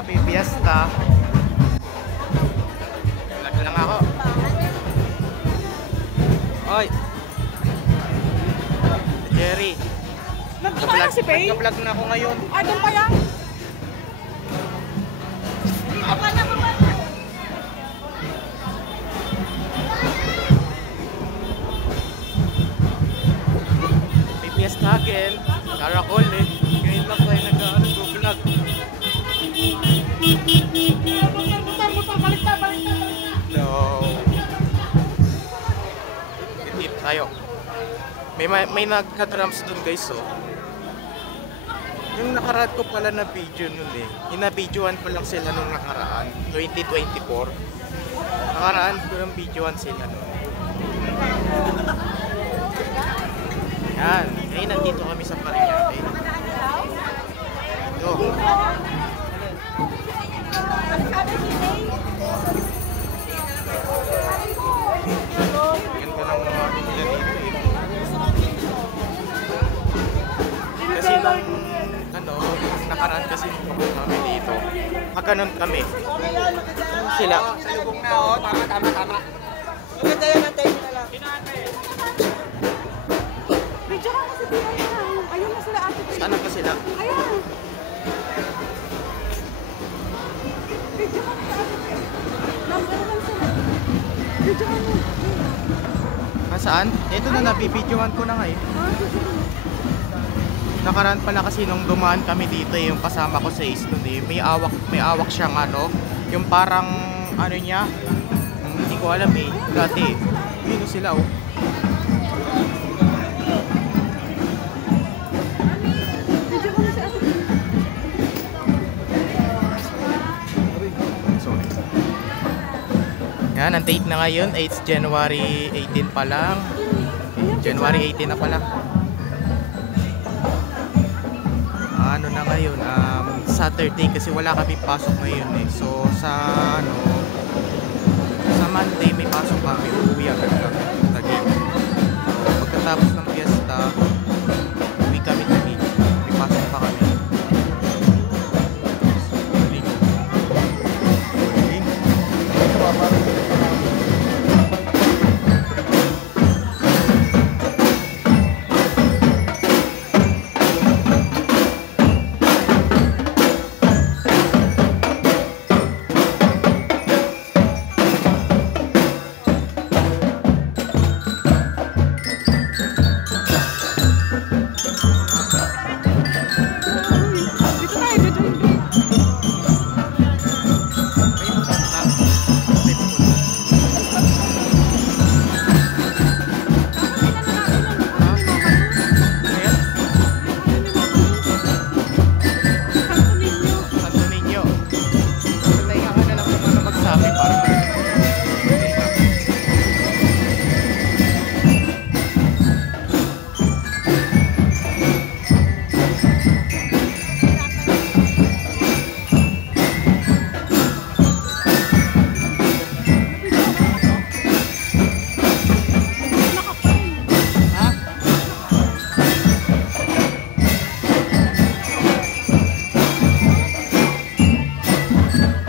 Happy Fiesta. Vlog lang ako. Oy. Jerry. Nagkakala si Faye? Nagka-vlog na ako ngayon. Ah, doon pa yan? May fiesta again. Caracol eh. Ngayon lang tayo nag-vlog. No. Titip tayo. May nagka-drums dun guys oh. Yung nakaraan ko pala na video nun eh. Hinabidyoan ko lang sila nung nakaraan. 2024. Nakaraan ko ng videoan sila nun. Yan. Ngayon nandito kami sa Parañaque. Ito. Ganda ng mga nila dito eh. Kasi nung nakaraan kasi nung kami dito, maganon kami. Sila. Salubong na oh, tama. Maganda yan, antayin na lang. Video ka kasi Faye. Ayun na sila ate. Saan na sila? Ayun. Video ka kasi ate. Number 1 sila. Video ka mo. Saan? Ito na nabibidyoan ko na nga eh. Nakaraan pala kasi nung dumaan kami dito eh, yung kasama ko sa Ace nun eh, may awak siyang ano, yung parang ano niya, hindi ko alam eh, dati. Yun sila oh. Video ka kasi ate. Sorry. Yan, ang date na ngayon, it's January 18 pa lang. January 18 na pala. Ano na ngayon, Saturday kasi wala kami pasok ngayon eh. So sa Monday may pasok kami, uuwi agad kami. So, pagkatapos ng fiesta,